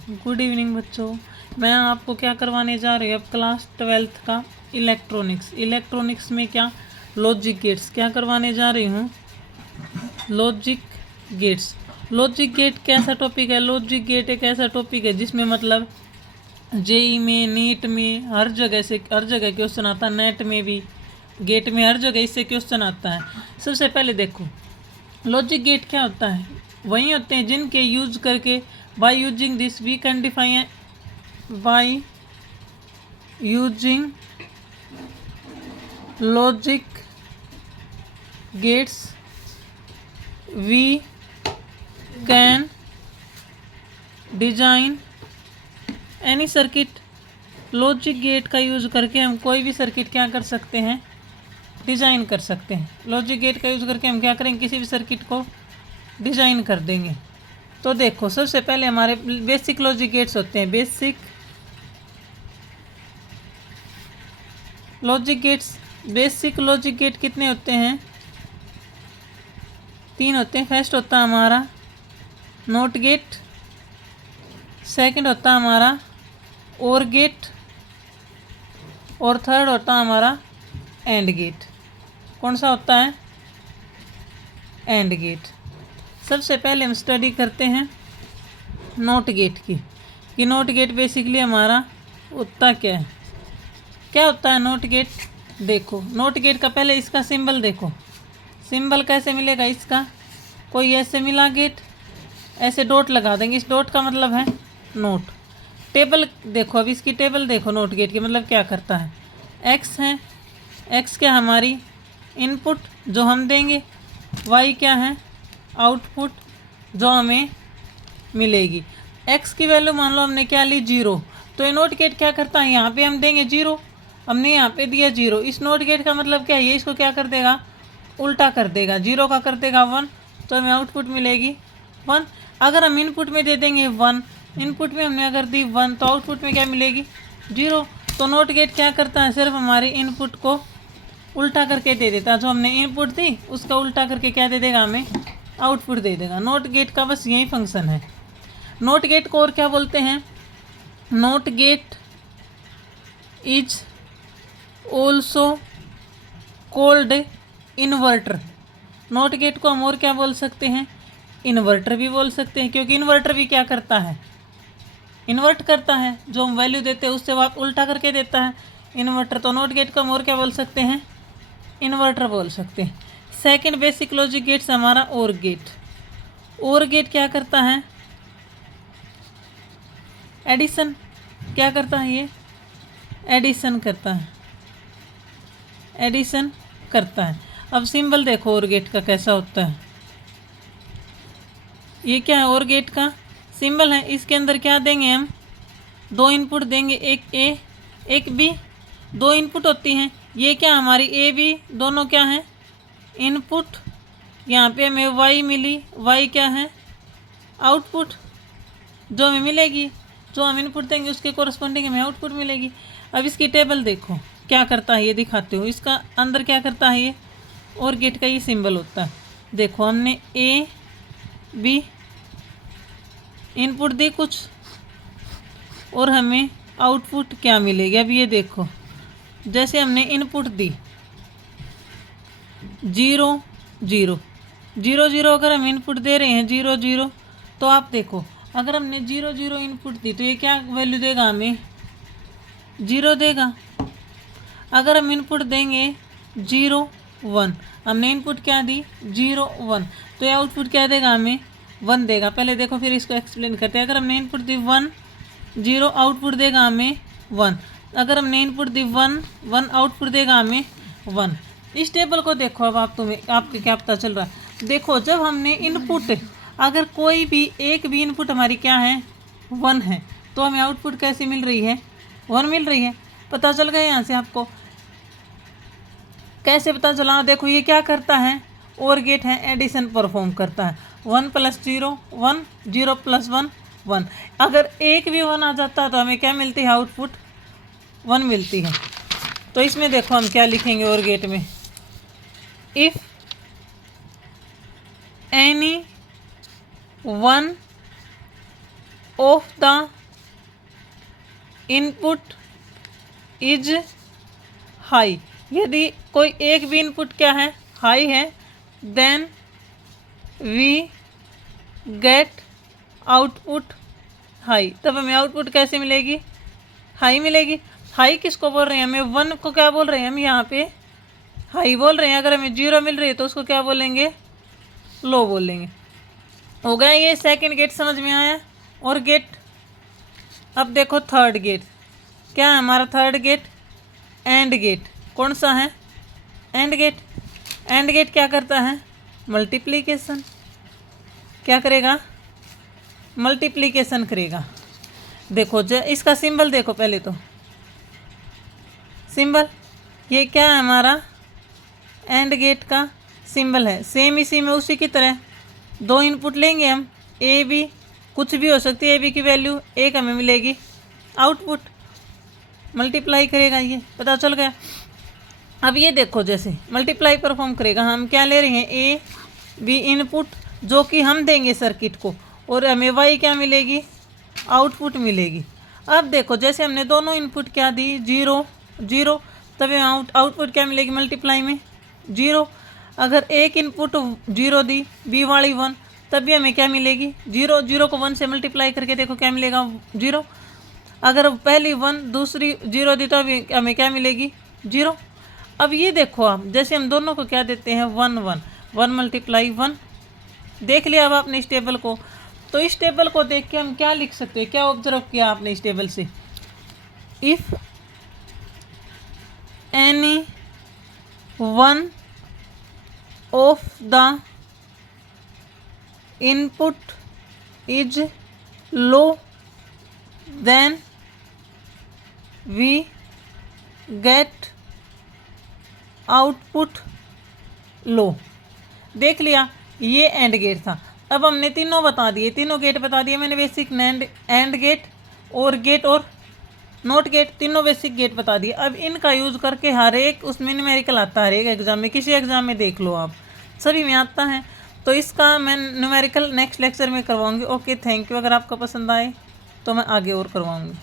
Good evening बच्चों। मैं आपको क्या करवाने जा रही हूँ अब क्लास 12th का इलेक्ट्रॉनिक्स में क्या लॉजिक गेट्स क्या करवाने जा रही हूँ। लॉजिक लॉजिक गेट कैसा टॉपिक है। लॉजिक गेट एक ऐसा टॉपिक है जिसमें मतलब जेई में, नीट में, हर जगह क्वेश्चन आता है। नेट में भी, गेट में, हर जगह इससे क्वेश्चन आता है। सबसे पहले देखो लॉजिक गेट क्या होता है। वही होते हैं जिनके यूज करके by using this we can define by using logic gates we can design any circuit. Logic gate का यूज करके हम कोई भी सर्किट क्या कर सकते हैं, डिज़ाइन कर सकते हैं। लॉजिक गेट का यूज़ करके हम क्या करेंगे, किसी भी सर्किट को डिज़ाइन कर देंगे। तो देखो सबसे पहले हमारे बेसिक लॉजिक गेट्स होते हैं। बेसिक लॉजिक गेट कितने होते हैं, 3 होते हैं। फर्स्ट होता है हमारा नॉट गेट, सेकंड होता है हमारा और गेट, और थर्ड होता है हमारा एंड गेट। कौन सा होता है, एंड गेट। सबसे पहले हम स्टडी करते हैं नॉट गेट की, कि नॉट गेट बेसिकली हमारा होता क्या है। क्या होता है नॉट गेट, देखो नॉट गेट का पहले इसका सिंबल देखो। सिंबल कैसे मिलेगा इसका, कोई ऐसे मिला गेट, ऐसे डॉट लगा देंगे। इस डॉट का मतलब है नोट। टेबल देखो, अब इसकी टेबल देखो नॉट गेट की मतलब क्या करता है। एक्स है, एक्स क्या हमारी इनपुट जो हम देंगे, वाई क्या है आउटपुट जो हमें मिलेगी। एक्स की वैल्यू मान लो हमने क्या ली 0, तो ये नॉट गेट क्या करता है, यहाँ पे हम देंगे 0, हमने यहाँ पे दिया 0। इस नॉट गेट का मतलब क्या है, ये इसको क्या कर देगा, उल्टा कर देगा। 0 का कर देगा 1, तो हमें आउटपुट मिलेगी 1। अगर हम इनपुट में दे देंगे 1, इनपुट में हमने अगर दी 1 तो आउटपुट में क्या मिलेगी 0। तो नॉट गेट क्या करता है, सिर्फ हमारे इनपुट को उल्टा करके दे देता है। जो हमने इनपुट दी उसका उल्टा करके क्या दे देगा, हमें आउटपुट दे देगा। नॉट गेट का बस यही फंक्शन है। नॉट गेट को और क्या बोलते हैं, not gate is also called inverter. Not gate को हम और क्या बोल सकते हैं, इन्वर्टर भी बोल सकते हैं, क्योंकि इन्वर्टर भी क्या करता है, इन्वर्ट करता है। जो हम वैल्यू देते हैं उससे वो उल्टा करके देता है इन्वर्टर। तो नॉट गेट को हम और क्या बोल सकते हैं, इन्वर्टर बोल सकते हैं। सेकंड बेसिक लॉजिक गेट्स हमारा और गेट। और गेट क्या करता है, एडिशन। क्या करता है ये, एडिशन करता है, एडिशन करता है। अब सिंबल देखो और गेट का कैसा होता है। ये क्या है, और गेट का सिंबल है। इसके अंदर क्या देंगे हम, 2 इनपुट देंगे, एक ए एक बी। 2 इनपुट होती हैं, ये क्या हमारी ए बी दोनों क्या हैं इनपुट। यहाँ पे हमें वाई मिली, वाई क्या है आउटपुट जो हमें मिलेगी। जो हम इनपुट देंगे उसके कोरस्पॉन्डिंग हमें आउटपुट मिलेगी। अब इसकी टेबल देखो क्या करता है, ये दिखाते हो। इसका अंदर क्या करता है, ये और गेट का ये सिंबल होता है। देखो हमने ए बी इनपुट दी कुछ और हमें आउटपुट क्या मिलेगी। अब ये देखो जैसे हमने इनपुट दी 0 0 0 0, अगर हम इनपुट दे रहे हैं 0 0, तो आप देखो अगर हमने 0 0 इनपुट दी तो ये क्या वैल्यू देगा, हमें 0 देगा। अगर हम इनपुट देंगे 0 1, हमने इनपुट क्या दी 0 1, तो ये आउटपुट क्या देगा, हमें 1 देगा। पहले देखो फिर इसको एक्सप्लेन करते हैं। अगर हमने इनपुट दी 1 0, आउटपुट देगा हमें 1। अगर हमने इनपुट दी 1 1, आउटपुट देगा हमें 1। इस टेबल को देखो। अब आपके क्या पता चल रहा है, देखो जब हमने इनपुट, अगर कोई भी एक भी इनपुट हमारी क्या है 1 है, तो हमें आउटपुट कैसी मिल रही है, 1 मिल रही है। पता चल गया यहाँ से आपको, कैसे पता चला, देखो ये क्या करता है, और गेट है, एडिशन परफॉर्म करता है। 1 + 0 1, 0 + 1 1। अगर एक भी 1 आ जाता है तो हमें क्या मिलती है, आउटपुट 1 मिलती है। तो इसमें देखो हम क्या लिखेंगे और गेट में, if any 1 of the input is high, यदि कोई एक भी इनपुट क्या है, हाई है, then we get output high, तब हमें आउटपुट कैसे मिलेगी, हाई मिलेगी। हाई किसको बोल रहे हैं, हमें 1 को क्या बोल रहे हैं, हम यहाँ पे हाई बोल रहे हैं। अगर हमें 0 मिल रही है तो उसको क्या बोलेंगे, लो बोलेंगे। हो गया ये सेकंड गेट समझ में आया। और गेट, अब देखो थर्ड गेट क्या है हमारा, थर्ड गेट एंड गेट। कौन सा है, एंड गेट। एंड गेट क्या करता है, मल्टीप्लिकेशन, क्या करेगा, मल्टीप्लिकेशन करेगा। देखो इसका सिंबल देखो पहले तो, सिंबल ये क्या है हमारा, एंड गेट का सिंबल है। सेम इसी में उसी की तरह 2 इनपुट लेंगे हम, ए बी, कुछ भी हो सकती है ए बी की वैल्यू, एक हमें मिलेगी आउटपुट, मल्टीप्लाई करेगा, ये पता चल गया। अब ये देखो जैसे मल्टीप्लाई परफॉर्म करेगा, हम क्या ले रहे हैं, ए बी इनपुट जो कि हम देंगे सर्किट को, और हमें वाई क्या मिलेगी, आउटपुट मिलेगी। अब देखो जैसे हमने दोनों इनपुट क्या दी, 0 0, तब आउटपुट क्या मिलेगी, मल्टीप्लाई में 0। अगर एक इनपुट 0 दी, बी वाली 1, तब भी हमें क्या मिलेगी, 0 0 को 1 से मल्टीप्लाई करके देखो क्या मिलेगा, 0। अगर पहली 1 दूसरी 0 दी तो हमें क्या मिलेगी, 0। अब ये देखो आप, जैसे हम दोनों को क्या देते हैं, 1 1 1 मल्टीप्लाई 1, देख लिया अब आपने इस टेबल को। तो इस टेबल को देख के हम क्या लिख सकते हैं, क्या ऑब्जर्व किया आपने इस टेबल से, if any one of the input is low then we get output low. देख लिया, ये एंड गेट था। अब हमने तीनों बता दिए, तीनों गेट बता दिए मैंने, बेसिक एंड गेट, और गेट और नोट गेट, तीनों बेसिक गेट बता दिए। अब इनका यूज़ करके हर एक उसमें न्यूमेरिकल आता है, हर एक एग्जाम में, किसी एग्जाम में देख लो आप, सभी में आता है। तो इसका मैं न्यूमेरिकल नेक्स्ट लेक्चर में करवाऊंगी। Okay, thank you. अगर आपको पसंद आए तो मैं आगे और करवाऊंगी।